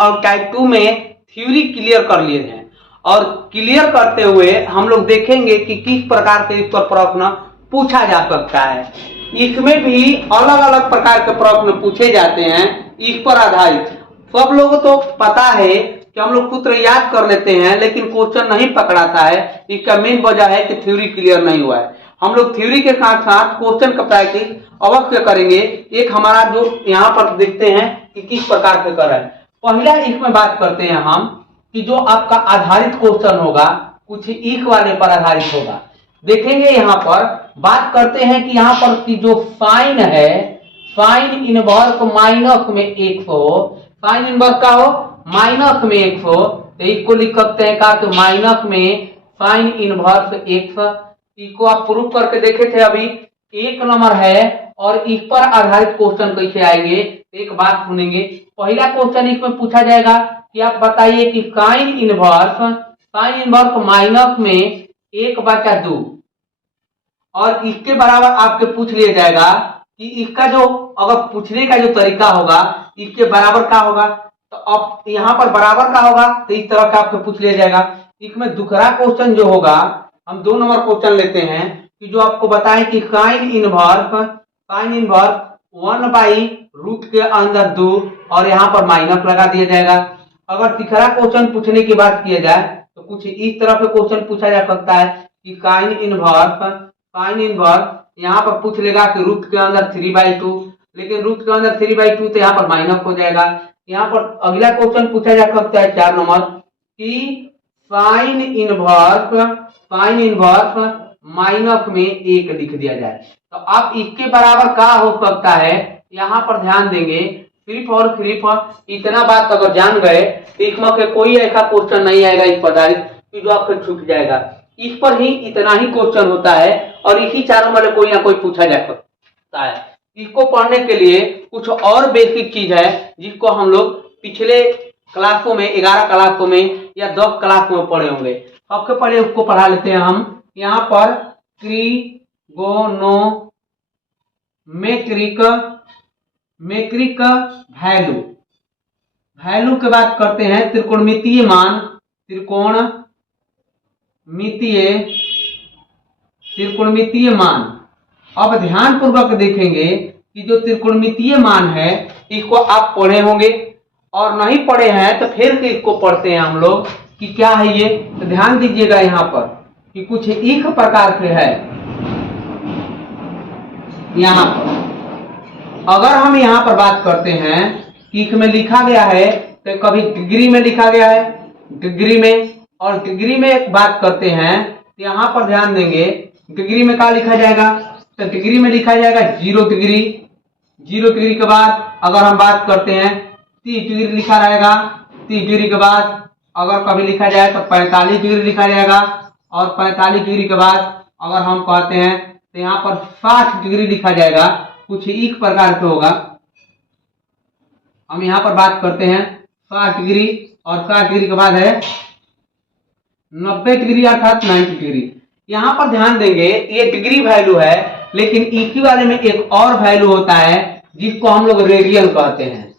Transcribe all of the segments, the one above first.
और टाइप 2 में theory clear कर लिए हैं। और क्लियर करते हुए हम लोग देखेंगे कि किस प्रकार के इस पर प्रश्न पूछा जा सकता है। इसमें भी अलग अलग प्रकार के प्रश्न पूछे जाते हैं इस पर आधारित। सब लोगों को तो पता है कि हम लोग सूत्र याद कर लेते हैं, लेकिन क्वेश्चन नहीं पकड़ाता है। इसका मेन वजह है कि थ्योरी क्लियर नहीं हुआ है। हम लोग थ्योरी के साथ साथ क्वेश्चन का प्रैक्टिस अवश्य करेंगे। एक हमारा जो यहाँ पर देखते हैं कि किस प्रकार से कर रहा है। पहला इसमें बात करते हैं हम कि जो आपका आधारित क्वेश्चन होगा कुछ इक वाले पर आधारित होगा। देखेंगे यहाँ पर बात करते हैं कि यहाँ पर की जो साइन है, साइन इनवर्स माइनस में 100 हो, साइन इनवर्स का हो माइनस में 100, तो इसको लिख सकते हैं का कि माइनस में साइन इनवर्स 100। इसको आप प्रूव करके देखे थे अभी, एक नंबर है। और इस पर आधारित क्वेश्चन कैसे आएंगे, एक बात सुनेंगे। पहला क्वेश्चन इसमें पूछा जाएगा कि आप बताइए कि साइन इनवर्स माइनस में 1/2 और इसके बराबर आपके पूछ लिया जाएगा कि इसका जो अगर पूछने का जो तरीका होगा इसके बराबर का होगा। तो अब यहाँ पर बराबर का होगा तो इस तरह का आपको पूछ लिया जाएगा। इसमें दूसरा क्वेश्चन जो होगा, हम 2 नंबर क्वेश्चन लेते हैं कि जो आपको बताएं कि साइन इनवर्स 1/√2 और यहाँ पर माइनस लगा दिया जाएगा। अगर तीसरा क्वेश्चन पूछने की बात किया जाए तो कुछ इस तरह के क्वेश्चन पूछा जा सकता है कि साइन इनवर्स यहाँ पर पूछ लेगा कि रूट के अंदर 3/2, लेकिन रूट के अंदर 3/2 तो यहाँ पर माइनस हो जाएगा। यहाँ पर अगला क्वेश्चन पूछा जा सकता है 4 नंबर कि साइन इनवर्स माइनस में 1 लिख दिया जाए। तो आप इसके बराबर क्या हो सकता है, यहाँ पर ध्यान देंगे। सिर्फ और सिर्फ इतना बात अगर जान गए तो इसमें के कोई ऐसा क्वेश्चन नहीं आएगा इस पर आधारित कि जो आपको छूट जाएगा। इस पर ही इतना ही क्वेश्चन होता है और इसी चारों में कोई ना कोई पूछा जा सकता है। इसको पढ़ने के लिए कुछ और बेसिक चीज है जिसको हम लोग पिछले क्लासों में 11 क्लासों में या 10 क्लास में पढ़े होंगे। सबसे पहले उसको पढ़ा लेते हैं हम। यहाँ पर ट्रिगोनोमेट्रिक वैल्यू के बात करते हैं। त्रिकोणमितीय मान। अब ध्यान पूर्वक देखेंगे कि जो त्रिकोणमितीय मान है इसको आप पढ़े होंगे और नहीं पढ़े हैं तो फिर से इसको पढ़ते हैं हम लोग कि क्या है ये। तो ध्यान दीजिएगा यहाँ पर कि कुछ इस प्रकार से है। यहाँ पर अगर हम यहाँ पर बात करते हैं कि इसमें लिखा गया है तो कभी डिग्री में लिखा गया है, डिग्री में, और डिग्री में बात करते हैं तो यहाँ पर ध्यान देंगे डिग्री में क्या लिखा जाएगा। तो डिग्री में लिखा जाएगा 0 डिग्री। 0 डिग्री के बाद अगर हम बात करते हैं 30 डिग्री लिखा रहेगा। 30 डिग्री के बाद अगर कभी लिखा जाए तो 45 डिग्री लिखा जाएगा। और 45 डिग्री के बाद अगर हम कहते हैं तो यहाँ पर 60 डिग्री लिखा जाएगा। कुछ इस प्रकार से होगा। हम यहाँ पर बात करते हैं 60 डिग्री और 60 डिग्री के बाद है 90 डिग्री अर्थात 90 डिग्री। यहाँ पर ध्यान देंगे ये डिग्री वैल्यू है, लेकिन इसी वाले में एक और वैल्यू होता है जिसको हम लोग रेडियन कहते हैं।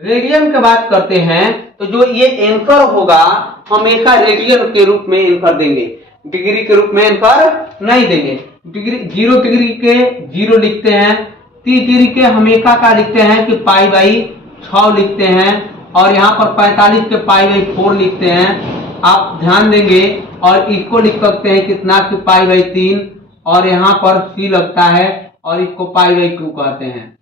रेडियन की बात करते हैं तो जो ये एंकर होगा हमेशा रेडियन के रूप में एंकर देंगे, डिग्री के रूप में एंकर नहीं देंगे। डिग्री 0 डिग्री के 0 लिखते हैं। 30 डिग्री के हमेशा का लिखते हैं कि π/6 लिखते हैं। और यहाँ पर 45 के π/4 लिखते हैं। आप ध्यान देंगे और इसको लिख सकते हैं कितना कि π/3 और यहाँ पर c लगता है और इसको π/2 कहते हैं।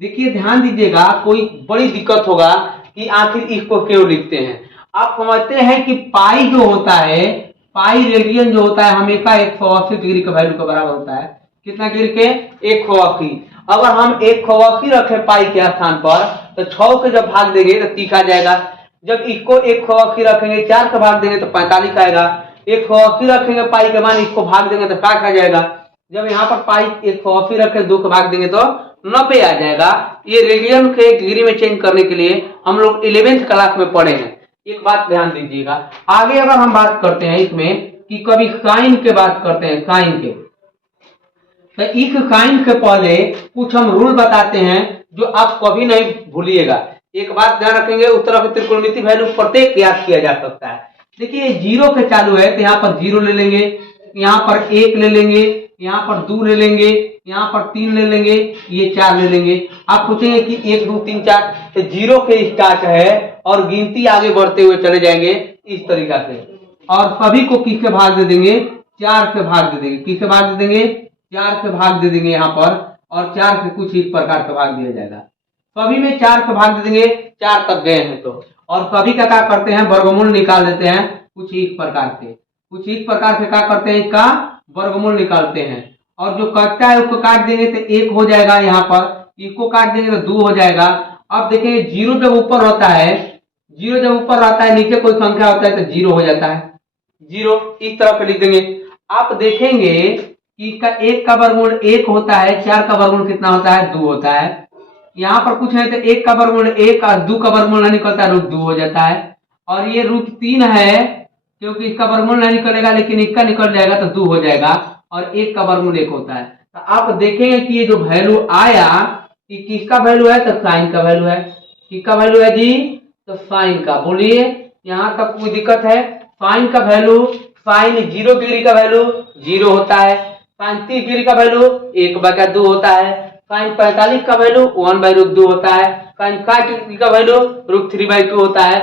देखिए ध्यान दीजिएगा, कोई बड़ी दिक्कत होगा कि आखिर इसको क्यों लिखते हैं। आप समझते हैं कि पाई जो होता है, पाई रेडियन जो होता है हमेशा 180 डिग्री के वैल्यू के बराबर होता है। कितना डिग्री के 180। अगर हम 180 रखें पाई के स्थान पर तो 6 से जब भाग देंगे तो 30 आ जाएगा। जब इसको 180 रखेंगे 4 से भाग देंगे तो 45 आएगा। 180 रखेंगे पाई के मान, इसको भाग देंगे तो 60 आ जाएगा। जब यहाँ पर पाई 180 रखे 2 को भाग देंगे तो 90 आ जाएगा। ये रेडियन के डिग्री में चेंज करने के लिए हम लोग 11th क्लास में पढ़े हैं। एक बात ध्यान दीजिएगा। आगे अगर हम बात करते हैं इसमें कि कभी साइन के बात करते हैं, साइन के, तो इस साइन के पहले कुछ हम रूल बताते हैं जो आप कभी नहीं भूलिएगा। एक बात ध्यान रखेंगे, उस तरह के त्रिकोणमिति वैल्यू प्रत्येक ज्ञात किया जा सकता है। देखिए जीरो के चालू है तो यहाँ पर जीरो ले लेंगे, यहाँ पर एक ले लेंगे, यहाँ पर दो ले लेंगे, यहाँ पर तीन ले लेंगे, ये चार ले लेंगे। आप पूछेंगे कि एक दो तीन चार, तो जीरो के स्टार्ट है और गिनती आगे बढ़ते हुए चले जाएंगे इस तरीका से। और सभी को किसके भाग दे देंगे, चार से भाग दे देंगे। किससे भाग दे देंगे, चार से भाग दे देंगे यहाँ पर, और चार से कुछ इस प्रकार से भाग दिया जाएगा। सभी में चार से भाग दे देंगे, चार तक गए हैं तो। और सभी का क्या करते हैं, वर्गमूल निकाल देते हैं कुछ इस प्रकार से। कुछ इस प्रकार से क्या करते हैं, इसका वर्गमूल निकालते हैं। और जो कटता है उसको काट देंगे तो एक हो जाएगा, यहाँ पर इसको काट देंगे तो दो हो जाएगा। अब देखेंगे जीरो जब ऊपर होता है, जीरो जब ऊपर रहता है, नीचे कोई संख्या होता है तो जीरो हो जाता है, जीरो इस तरह से लिख देंगे। आप देखेंगे कि इसका एक का वर्गमूल एक होता है, चार का वर्गमूल कितना होता है, दो होता है। यहाँ पर कुछ है तो एक का वर्गमूल एक और दो का वर्गमूल नहीं निकलता है, रूट दो हो जाता है। और ये रूट तीन है क्योंकि इसका वर्गमूल नहीं निकलेगा, लेकिन इसका निकल जाएगा तो दो हो जाएगा। और एक का वर्गमूल एक होता है। तो आप देखेंगे कि ये जो वैल्यू आया कि किसका वैल्यू है, तो साइन का वैल्यू है। किसका वैल्यू है जी, तो साइन का। बोलिए यहाँ तक कोई दिक्कत है। साइन का वैल्यू, साइन 0 डिग्री का वैल्यू 0 होता है। साइन 30 डिग्री का वैल्यू 1/2 होता है। साइन 45 का वैल्यू 1/2 होता है। साइन 60 डिग्री का वैल्यू √3/2 होता है।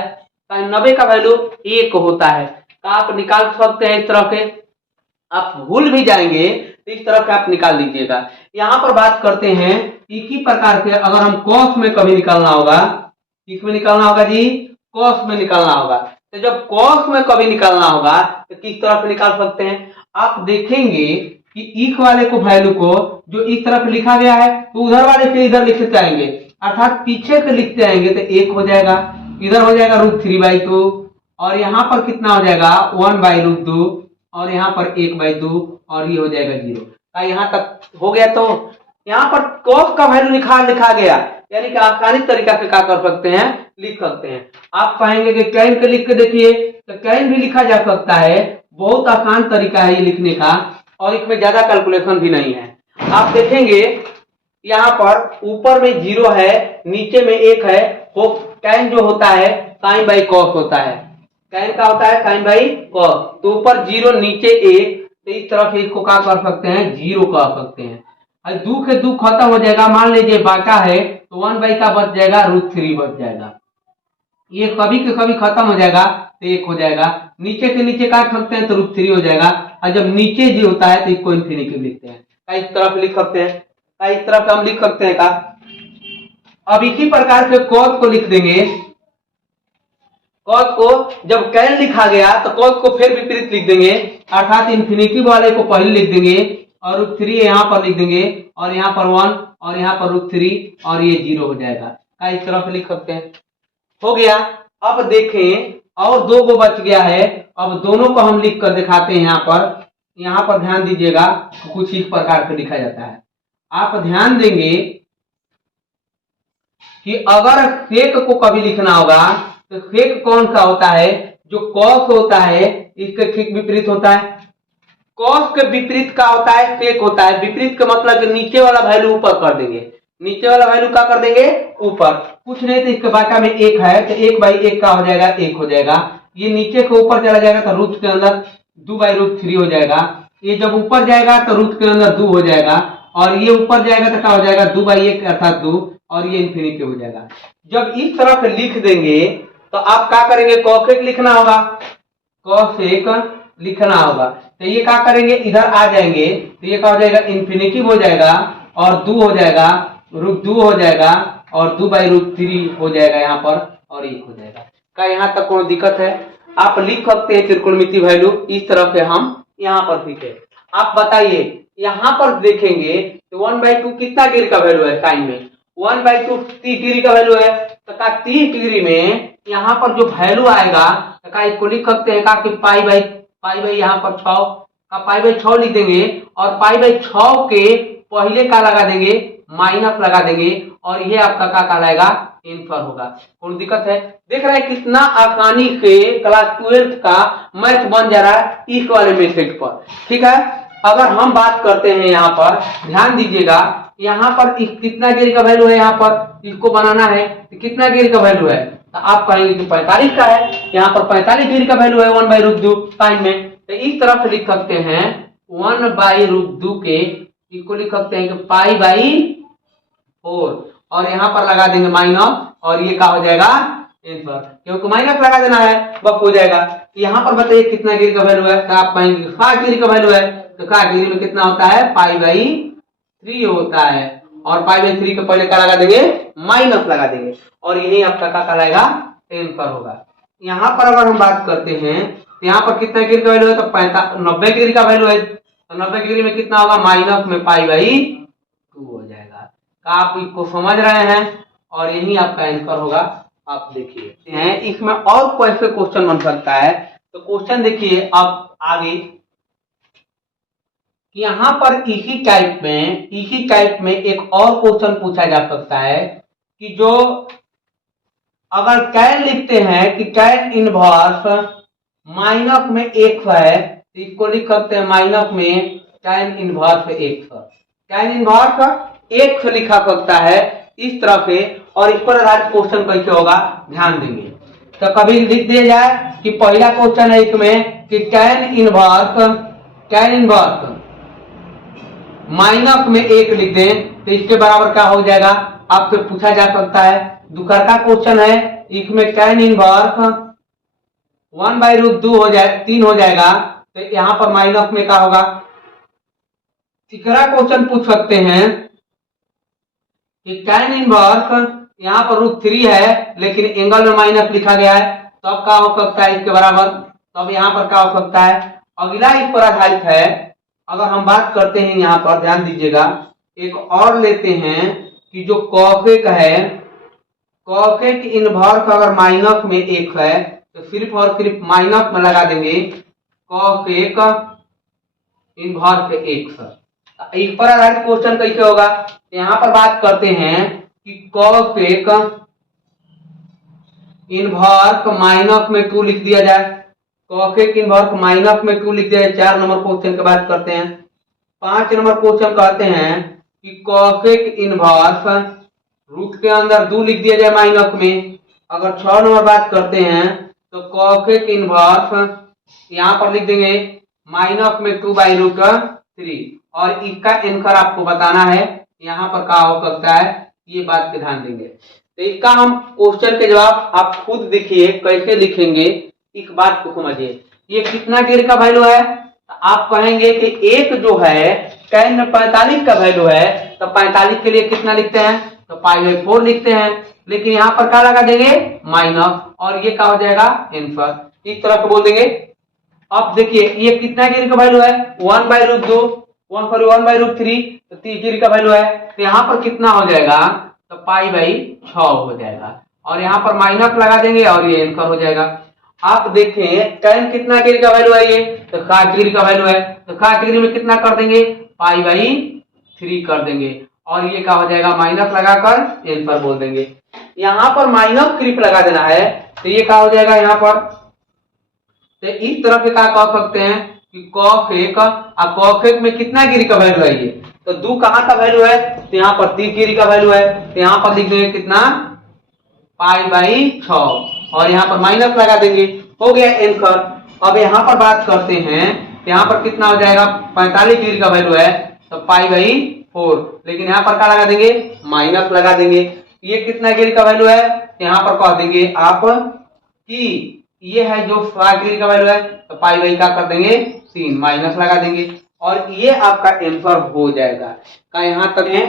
साइन 90 का वैल्यू 1 होता है। तो आप निकाल सकते हैं इस तरह के। आप भूल भी जाएंगे तो इस तरह के आप निकाल लीजिएगा। यहाँ पर बात करते हैं एक ही प्रकार से, अगर हम कॉस में कभी निकालना होगा, किसमें निकालना होगा जी, कॉस में निकालना होगा। तो जब कॉस में कभी निकालना होगा तो किस तरह से निकाल सकते हैं, आप देखेंगे कि इक वाले को वैल्यू को जो इस तरफ लिखा गया है तो उधर वाले से इधर लिखते जाएंगे, अर्थात पीछे से लिखते जाएंगे तो एक हो जाएगा, इधर हो जाएगा √3/2, और यहाँ पर कितना हो जाएगा 1/2, और यहाँ पर 1/2, और ये हो जाएगा 0। यहाँ तक हो गया। तो यहाँ पर कॉस का वैल्यू लिखा गया, यानी कि आसानी तरीका से क्या कर सकते हैं, लिख सकते हैं। आप कहेंगे कि कैन के लिख के देखिए, तो कैन भी लिखा जा सकता है। बहुत आसान तरीका है ये लिखने का, और इसमें ज्यादा कैलकुलेशन भी नहीं है। आप देखेंगे यहाँ पर ऊपर में 0 है, नीचे में 1 है। वो कैन जो होता है साइन बाई कॉस होता है। कैन का होता है साइन बाई कॉस। तो ऊपर 0 नीचे 1, तो इस तरह से इसको क्या कर सकते हैं, 0 कर सकते हैं। दो के दो खत्म हो जाएगा, मान लीजिए बाटा है तो 1 का बच जाएगा, √3 बच जाएगा। ये कभी के कभी खत्म हो जाएगा तो 1 हो जाएगा। नीचे के नीचे काट सकते हैं तो √3 हो जाएगा। और जब नीचे जी होता है तो इसको इन्फिनिटी लिखते हैं। इस तरफ लिख सकते हैं, इस तरफ हम लिख सकते हैं का। अब इसी प्रकार से कॉस को लिख देंगे। कॉस को जब कैन लिखा गया तो कॉस को फिर विपरीत लिख देंगे, अर्थात इन्फिनिटी वाले को पहले लिख देंगे और √3 यहाँ पर लिख देंगे, और यहाँ पर 1 और यहाँ पर √3, और ये 0 हो जाएगा। इस तरह से लिख सकते हैं। हो गया। अब देखें और 2 को बच गया है। अब दोनों को हम लिख कर दिखाते हैं। यहाँ पर ध्यान दीजिएगा, कुछ इस प्रकार से लिखा जाता है। आप ध्यान देंगे कि अगर सेक को कभी लिखना होगा तो सेक कौन सा होता है, जो कॉस होता है इसके ठीक विपरीत होता है। कॉस के विपरीत का होता है सेक होता है। विपरीत का मतलब कि नीचे वाला वैल्यू ऊपर कर देंगे। नीचे वाला वैल्यू क्या कर देंगे, ऊपर। कुछ नहीं तो इसके बाटा में 1 है तो 1/1 का हो जाएगा, 1 हो जाएगा। ये नीचे के ऊपर चला जाएगा तो रूट के अंदर 2/√3 हो जाएगा। ये जब ऊपर जाएगा तो रूट के अंदर 2 हो जाएगा, और ये ऊपर जाएगा तो क्या हो जाएगा 2/1 अर्थात 2, और ये इन्फिनिटी हो जाएगा। जब इस तरह से लिख देंगे तो आप क्या करेंगे, cos1 लिखना होगा, cos1 लिखना होगा। तो ये क्या करेंगे, इधर आ जाएंगे तो ये क्या हो जाएगा, इन्फिनिटी हो जाएगा, और 2 हो जाएगा, √2 हो जाएगा, और 2/√3 हो जाएगा यहाँ पर, और 1 हो जाएगा। क्या यहाँ तक कोई दिक्कत है? आप लिख सकते हैं त्रिकोणमिति वैल्यू इस तरह से। हम यहाँ पर लिखे। आप बताइए, यहाँ पर देखेंगे तो 1/2 कितना डिग्री का वैल्यू है, साइन में 1/2 30 डिग्री का वैल्यू है। तो 30 डिग्री में यहाँ पर जो वैल्यू आएगा तो इसको लिख सकते हैं कि पाई यहाँ पर 6 का पाई/6 लिख देंगे, और पाई/6 के पहले का लगा देंगे, माइनस लगा देंगे, और ये आपका क्या कहलाएगा, आंसर होगा। कोई दिक्कत है? देख रहे हैं कितना आसानी से क्लास 12th का मैथ बन जा रहा है इस वाले मेथड पर। ठीक है। अगर हम बात करते हैं यहाँ पर ध्यान दीजिएगा, यहाँ पर कितना डिग्री का वैल्यू है, यहाँ पर इसको बनाना है तो कितना डिग्री का वैल्यू है, तो आप कहेंगे कि 45 का है। यहाँ पर 45 डिग्री का वैल्यू है 1/√2 टाइम में, तो इस तरह से लिख सकते हैं 1/√2 के इसको लिख सकते हैं कि π/4 और यहाँ पर लगा देंगे माइनस और ये क्या हो जाएगा आंसर, क्योंकि माइनस लगा देना है बस हो जाएगा। यहाँ पर बताइए कितना डिग्री का वैल्यू है, तो आप कहेंगे 60 डिग्री का वैल्यू है, तो 60 डिग्री में कितना होता है π/3 होता है और π/3 के पहले क्या लगा देंगे माइनस लगा देंगे और यही आपका क्या कहलाएगा आंसर होगा। यहाँ पर अगर हम बात करते हैं तो यहाँ पर कितना डिग्री का वैल्यू है, तो 90 डिग्री का वैल्यू है, तो 90 डिग्री में कितना होगा माइनस में π/2 हो जाएगा। आप इसको समझ रहे हैं और यही आपका आंसर होगा। आप देखिए इसमें और कैसे क्वेश्चन बन सकता है, तो क्वेश्चन देखिए अब आगे यहाँ पर इसी टाइप में एक और क्वेश्चन पूछा जा सकता है कि जो अगर tan लिखते हैं कि tan इनवर्स माइनस में x है, तो इसको लिख सकते हैं माइनस में tan inverse x। tan inverse x लिखा सकता है इस तरह से और इस पर आधारित क्वेश्चन कैसे होगा ध्यान देंगे। तो कभी लिख दिया जाए कि पहला क्वेश्चन है इसमें कि tan इनवर्स माइनस में 1 लिख दें तो इसके बराबर क्या हो जाएगा, आपसे पूछा जा सकता है। दूसरा का क्वेश्चन है इसमें tan इनवर्स 1/√2 हो जाए 3 हो जाएगा, तो यहाँ पर माइनस में क्या होगा। तीसरा क्वेश्चन पूछ सकते हैं कि tan इनवर्स यहाँ पर √3 है लेकिन एंगल में माइनस लिखा गया है, तो अब क्या हो सकता है इसके बराबर, तो अब यहाँ पर क्या हो सकता है। अगला इस पर आधारित है, अगर हम बात करते हैं यहाँ पर ध्यान दीजिएगा एक और लेते हैं कि जो कॉसेक है, कॉसेक इनवर्स अगर माइनस में 1 है तो सिर्फ और सिर्फ माइनस में लगा देंगे कॉसेक इनवर्स 1। इस पर आधारित क्वेश्चन कैसे होगा, यहाँ पर बात करते हैं कि कॉसेक इनवर्स माइनस में 2 लिख दिया जाए, कॉसेक इनवर्स माइनस में 2 लिख दिया जाए। 4 नंबर क्वेश्चन की बात करते हैं। 5 नंबर क्वेश्चन कहते हैं कि कॉसेक इनवर्स रूट के अंदर 2 लिख दिया जाए माइनस में। अगर 6 नंबर बात करते हैं तो कॉसेक इनवर्स यहाँ पर लिख देंगे माइनस में 2/√3 और इसका आंसर आपको बताना है यहाँ पर क्या हो सकता है, ये बात पे ध्यान देंगे। तो इसका हम क्वेश्चन के जवाब आप खुद देखिए कैसे लिखेंगे, एक बात को समझिए। ये कितना डिग्री का वैल्यू है, आप कहेंगे कि एक जो है tan 45 का वैल्यू है, तो 45 के लिए कितना लिखते हैं, तो π/4 लिखते हैं, लेकिन यहाँ पर क्या लगा देंगे माइनस और ये क्या हो जाएगा आंसर। इस तरह से बोल देंगे। अब देखिए ये कितना डिग्री का वैल्यू है 1/√2 1/√3, तो 30 डिग्री का वैल्यू है, तो यहाँ पर कितना हो जाएगा, तो π/6 हो जाएगा और यहाँ पर माइनस लगा देंगे और ये आंसर हो जाएगा। आप देखें tan कितना डिग्री का वैल्यू है, ये तो 60 डिग्री का वैल्यू है, तो 60 डिग्री में कितना कर देंगे π/3 कर देंगे और ये क्या हो जाएगा माइनस लगाकर आंसर बोल देंगे। यहाँ पर माइनस सिर्फ लगा देना है, तो ये क्या हो जाएगा यहाँ पर, तो इस तरह से क्या कह सकते हैं कि कॉसेक में कितना डिग्री का वैल्यू है, ये तो 2 कहाँ का वैल्यू है, तो यहाँ पर 30 डिग्री का वैल्यू है, तो यहाँ पर लिख देंगे कितना π/6 और यहाँ पर माइनस लगा देंगे, हो गया आंसर। अब यहाँ पर बात करते हैं, यहाँ पर कितना हो जाएगा 45 डिग्री का वैल्यू है, तो π/4, लेकिन यहाँ पर क्या लगा देंगे माइनस लगा देंगे। ये कितना डिग्री का वैल्यू है, यहाँ पर कह देंगे आप कि ये है जो 60 डिग्री का वैल्यू है, तो π/4 क्या कर देंगे 3 माइनस लगा देंगे और ये आपका आंसर हो जाएगा। का यहाँ तक है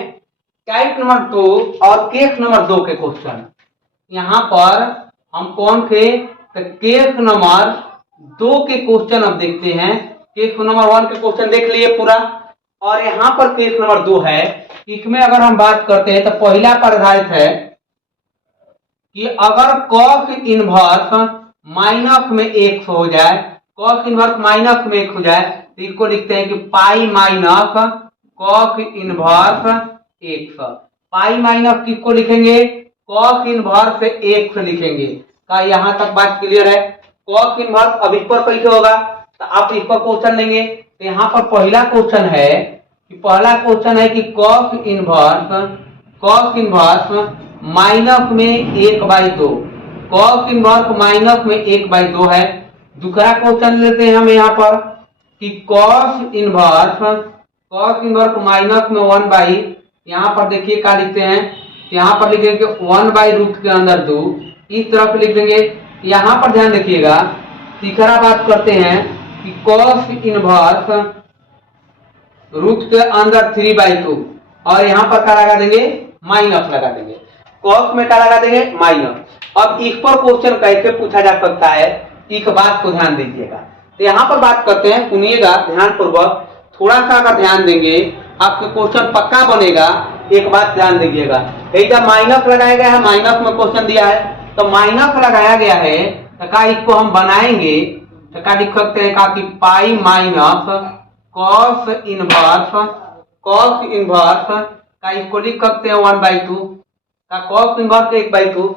टाइप नंबर 2 और केस नंबर 2 के क्वेश्चन। यहाँ पर हम कौन थे, तो केस नंबर 2 के क्वेश्चन अब देखते हैं। केस नंबर 1 के क्वेश्चन देख लिए पूरा और यहाँ पर केस नंबर 2 है। इसमें अगर हम बात करते हैं तो पहला पर आधारित है कि अगर कॉस इनवर्स माइनस में 1 हो जाए, कॉस इनवर्स माइनस में 1 हो जाए, तो इसको लिखते हैं कि pi minus cos inverse 1। Pi minus किसको लिखेंगे, कॉस इनवर्स 1 लिखेंगे। का यहाँ तक बात क्लियर है। कॉस इनवर्स अब इस पर कैसे होगा, तो आप इस पर क्वेश्चन लेंगे। तो यहाँ पर पहला क्वेश्चन है कि पहला क्वेश्चन है कि कॉस इनवर्स माइनस में 1/2, कॉस इनवर्स माइनस में 1/2 है। दूसरा क्वेश्चन लेते हैं हम यहाँ पर कि कॉस इनवर्स माइनस में 1/, यहाँ पर देखिए क्या लिखते हैं, यहाँ पर लिखेंगे 1/रूट के अंदर 2, इस तरफ लिख देंगे। यहाँ पर ध्यान रखिएगा, तीसरा बात करते हैं कि कॉस इनवर्स रूट के अंदर 3/2, और यहाँ पर क्या लगा देंगे, माइनस लगा देंगे। कॉस में क्या लगा देंगे, माइनस। अब इस पर क्वेश्चन कैसे पूछा जा सकता है, इस बात को ध्यान दीजिएगा। तो यहाँ पर बात करते हैं, सुनिएगा ध्यानपूर्वक, थोड़ा सा अगर ध्यान देंगे आपके क्वेश्चन पक्का बनेगा। एक बात ध्यान दीजिएगा, जब माइनस लगाया गया है, माइनस में क्वेश्चन दिया है तो माइनस लगाया गया है, तो क्या इसको हम बनाएंगे, तो क्या लिख सकते हैं का कि पाई माइनस कॉस इनवर्स का इसको लिख सकते हैं 1/2 का कॉस इनवर्स 1/2,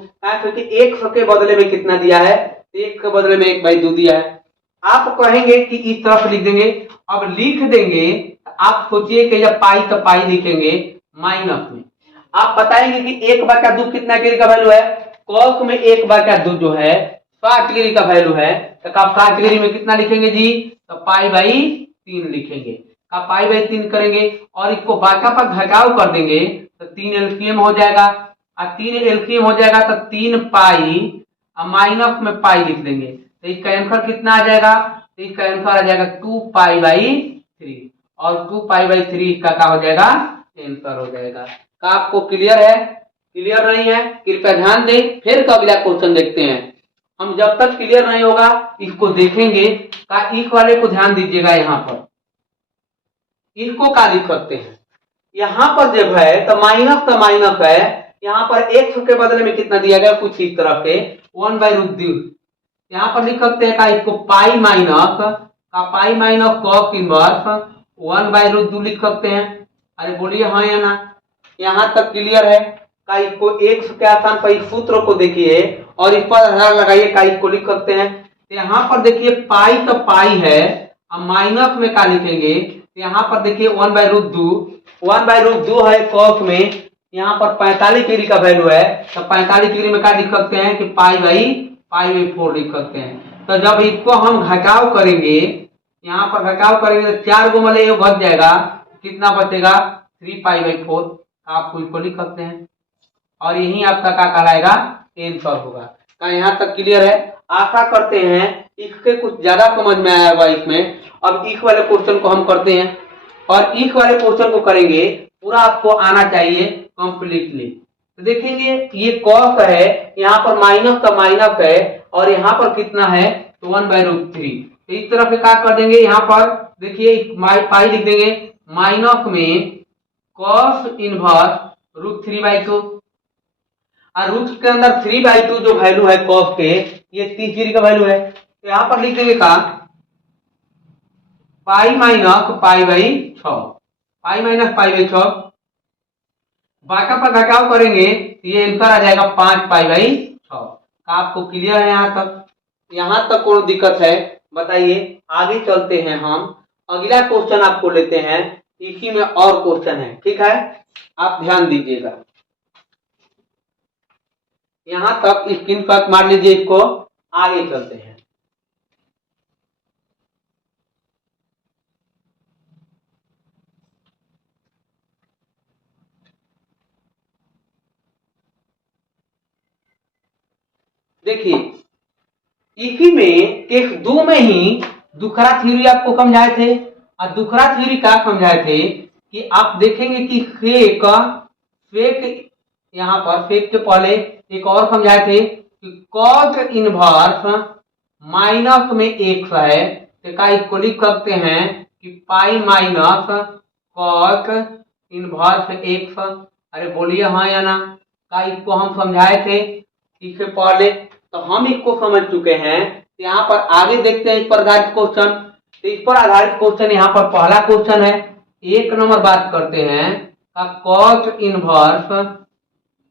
क्योंकि एक के बदले में कितना दिया है, एक के बदले में 1/2 दिया है। आप कहेंगे कि इस तरफ लिख देंगे। अब लिख देंगे, आप सोचिए कि जब पाई तो पाई लिखेंगे माइनस में, आप बताएंगे कि 1/2 कितना डिग्री का वैल्यू है, कॉस में 1/2 जो है 60 डिग्री का वैल्यू है, तो आप 60 डिग्री में कितना लिखेंगे जी, तो पाई/3 लिखेंगे। का पाई/3 करेंगे और इसको बाका पर घटाव कर देंगे तो 3 एलसीएम हो जाएगा, और 3 एलसीएम हो जाएगा तो 3 पाई माइनस में पाई लिख देंगे, तो इसका आंसर कितना आ जाएगा, तो इसका आंसर आ जाएगा 2π/3, और 2π/3 इसका क्या हो जाएगा, आंसर हो जाएगा। का आपको क्लियर है, क्लियर नहीं है कृपया ध्यान दें, फिर अगला क्वेश्चन देखते हैं। हम जब तक क्लियर नहीं होगा इसको देखेंगे। का इस वाले को ध्यान दीजिएगा, यहाँ पर इसको क्या लिख सकते हैं, यहाँ पर जब है तो माइनस है, यहाँ पर x के बदले में कितना दिया गया, कुछ इस तरह से 1/2, यहाँ पर लिख सकते हैं का इसको पाई माइनस कॉस इनवर्स 1/2 लिख सकते हैं। अरे बोलिए हाँ या ना, यहाँ तक क्लियर है। का इसको x के आसान पर इस सूत्र को देखिए और इस पर आधार लगाइए, का इसको लिख सकते हैं। तो यहाँ पर देखिए पाई तो पाई है, अब माइनस में क्या लिखेंगे, तो यहाँ पर देखिए 1/2 है कॉस में, यहाँ पर 45 डिग्री का वैल्यू है, तो 45 डिग्री में क्या लिख सकते हैं कि पाई/4 लिख सकते हैं। तो जब इसको हम घटाव करेंगे, यहाँ पर घटाव करेंगे तो 4 को मतलब ये बच जाएगा, कितना बचेगा 3π/4, आप इसको लिख सकते हैं, और यही आपका क्या कहलाएगा, आंसर होगा। का यहाँ तक क्लियर है, आशा करते हैं इसके कुछ ज्यादा समझ में आया होगा इसमें। अब इस वाले क्वेश्चन को हम करते हैं, और इस वाले क्वेश्चन को करेंगे पूरा आपको आना चाहिए कंप्लीटली। तो देखेंगे ये कॉस है, यहाँ पर माइनस का माइनस है, और यहाँ पर कितना है तो 1/3। तो इस तरह से क्या कर देंगे, यहाँ पर देखिए पाई लिख देंगे, माइनस में कॉस इनवर्स √3/2, और रूट के अंदर 3/2 जो वैल्यू है कॉस के, ये 30 डिग्री का वैल्यू है, तो यहाँ पर लिख देंगे का पाई माइनस पाई/6 बाका पर घटाव करेंगे तो ये आंसर आ जाएगा 5π/6। आपको क्लियर है यहाँ तक, यहाँ तक कोई दिक्कत है बताइए। आगे चलते हैं, हम अगला क्वेश्चन आपको लेते हैं, इसी में और क्वेश्चन है, ठीक है, आप ध्यान दीजिएगा। यहाँ तक स्क्रीन पर मार लीजिए इसको, आगे चलते हैं। देखिए इसी में केस 2 में ही दूसरा थ्योरी आपको समझाए थे, और दूसरा थ्योरी क्या समझाए थे कि आप देखेंगे कि फेक यहाँ पर फेक के पहले एक और समझाए थे कि कॉस इनवर्स माइनस में x है, तो का इसको लिख सकते हैं कि pi minus cos inverse x। अरे बोलिए हाँ या ना, का इसको हम समझाए थे इससे पहले, तो हम इसको समझ चुके हैं। यहाँ पर आगे देखते हैं इस पर आधारित क्वेश्चन। तो इस पर आधारित क्वेश्चन यहाँ पर पहला क्वेश्चन है, 1 नंबर बात करते हैं का कॉस इनवर्स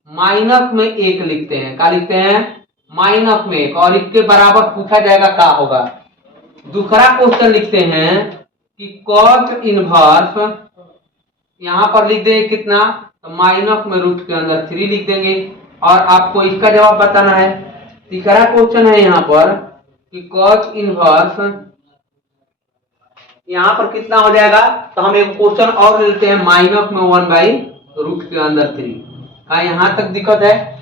माइनस में 1 लिखते हैं, क्या लिखते हैं माइनस में 1, और इसके बराबर पूछा जाएगा क्या होगा। दूसरा क्वेश्चन लिखते हैं कि कॉस इनवर्स यहाँ पर लिख देंगे कितना, तो माइनस में रूट के अंदर 3 लिख देंगे और आपको इसका जवाब बताना है। तीसरा क्वेश्चन है यहाँ पर कि कॉस इनवर्स यहाँ पर कितना हो जाएगा, तो हम एक क्वेश्चन और लेते हैं माइनस में 1/रूट के अंदर 3 का। यहाँ तक दिक्कत है,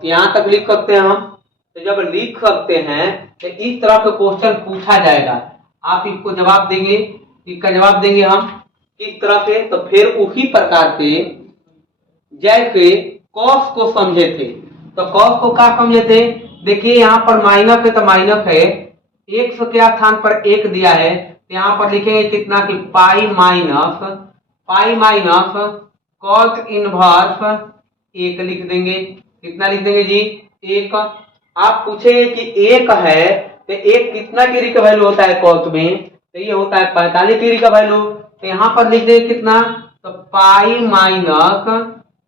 यहाँ तक लिख सकते हैं हम। तो जब लिख सकते हैं तो इस तरह का क्वेश्चन पूछा जाएगा, आप इसको जवाब देंगे, इसका जवाब देंगे हम किस तरह से, तो फिर उसी प्रकार से जैसे कॉस को समझे थे, तो कॉस को क्या समझे थे, देखिए यहाँ पर माइनस है तो माइनस है, x के स्थान पर 1 दिया है, तो यहाँ पर लिखेंगे कितना कि पाई माइनस कॉस इनवर्स 1 लिख देंगे। कितना लिख देंगे जी, 1। आप पूछेंगे कि 1 है तो 1 कितना डिग्री का वैल्यू होता है कॉस में, तो ये होता है 45 डिग्री का वैल्यू। तो यहाँ पर लिख देंगे कितना, तो पाई माइनस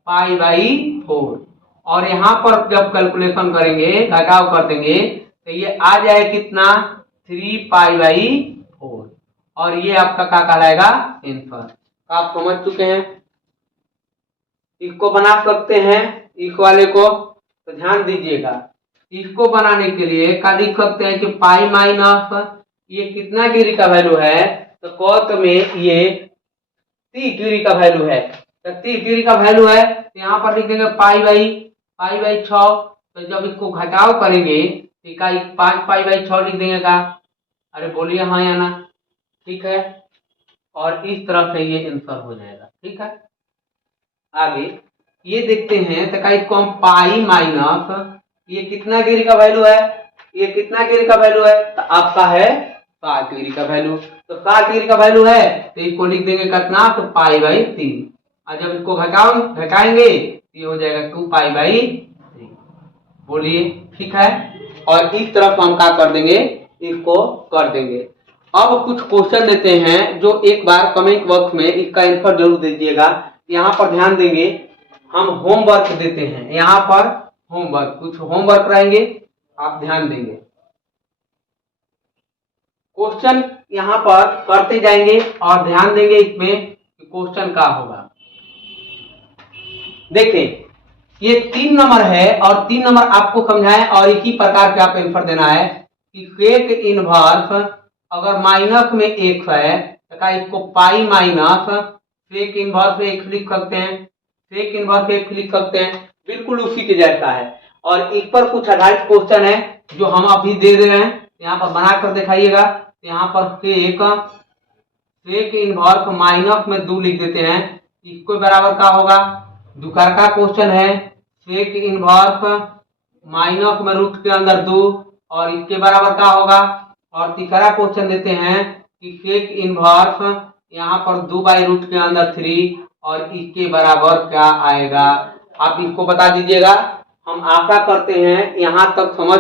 पाई/4, और यहाँ पर जब कैलकुलेशन करेंगे, घटाव कर देंगे, तो ये आ जाए कितना 3π/4, और ये आपका क्या कहलाएगा, आंसर। आप समझ चुके हैं, इसको बना सकते हैं इस वाले को, तो ध्यान दीजिएगा। इसको बनाने के लिए क्या लिख सकते हैं कि पाई माइनस ये कितना डिग्री का वैल्यू है, तो कॉस में ये 30 डिग्री का वैल्यू है, तो 30 डिग्री का वैल्यू है, तो यहाँ पर लिख देंगे पाई/6। तो जब इसको घटाव करेंगे तो 5π/6 लिख देंगे का, अरे बोलिए हाँ या ना, ठीक है। और इस तरह से ये आंसर हो जाएगा, ठीक है। आगे ये देखते हैं, तो इसको हम पाई माइनस ये कितना डिग्री का वैल्यू है, ये कितना डिग्री का वैल्यू है, तो आपका है 60 डिग्री का वैल्यू। तो 60 डिग्री का वैल्यू है तो इसको लिख देंगे कितना, तो π/3, और जब इसको घटाएंगे तो ये हो जाएगा 2π/3। बोलिए ठीक है। और इस तरफ हम क्या कर देंगे, इसको कर देंगे। अब कुछ क्वेश्चन लेते हैं जो एक बार कमेंट बॉक्स में इसका आंसर जरूर दीजिएगा। यहाँ पर ध्यान देंगे, हम होमवर्क देते हैं, यहाँ पर होमवर्क, कुछ होमवर्क रहेंगे, आप ध्यान देंगे। क्वेश्चन यहाँ पर करते जाएंगे और ध्यान देंगे इसमें कि क्वेश्चन क्या होगा। देखें, ये 3 नंबर है और 3 नंबर आपको समझाएं और इसी प्रकार के आप आंसर देना है कि सेक इनवर्स अगर माइनस में x है तो इसको pi minus sec inverse x लिख सकते हैं, सेक इनवर्स x लिख सकते हैं, बिल्कुल उसी के जैसा है। और इस पर कुछ आधारित क्वेश्चन है जो हम अभी दे रहे हैं, यहाँ पर बना कर दिखाइएगा। यहाँ पर सेक इनवर्स माइनस में 2 लिख देते हैं, इसको बराबर क्या होगा, दूसरा का क्वेश्चन है सेक इनवर्स माइनस में रूट के अंदर 2, और इसके बराबर क्या होगा। और तीसरा क्वेश्चन देते हैं कि सेक इनवर्स यहाँ पर 2/रूट के अंदर 3, और इसके बराबर क्या आएगा। आप इसको बता दीजिएगा। हम आशा करते हैं यहाँ तक समझ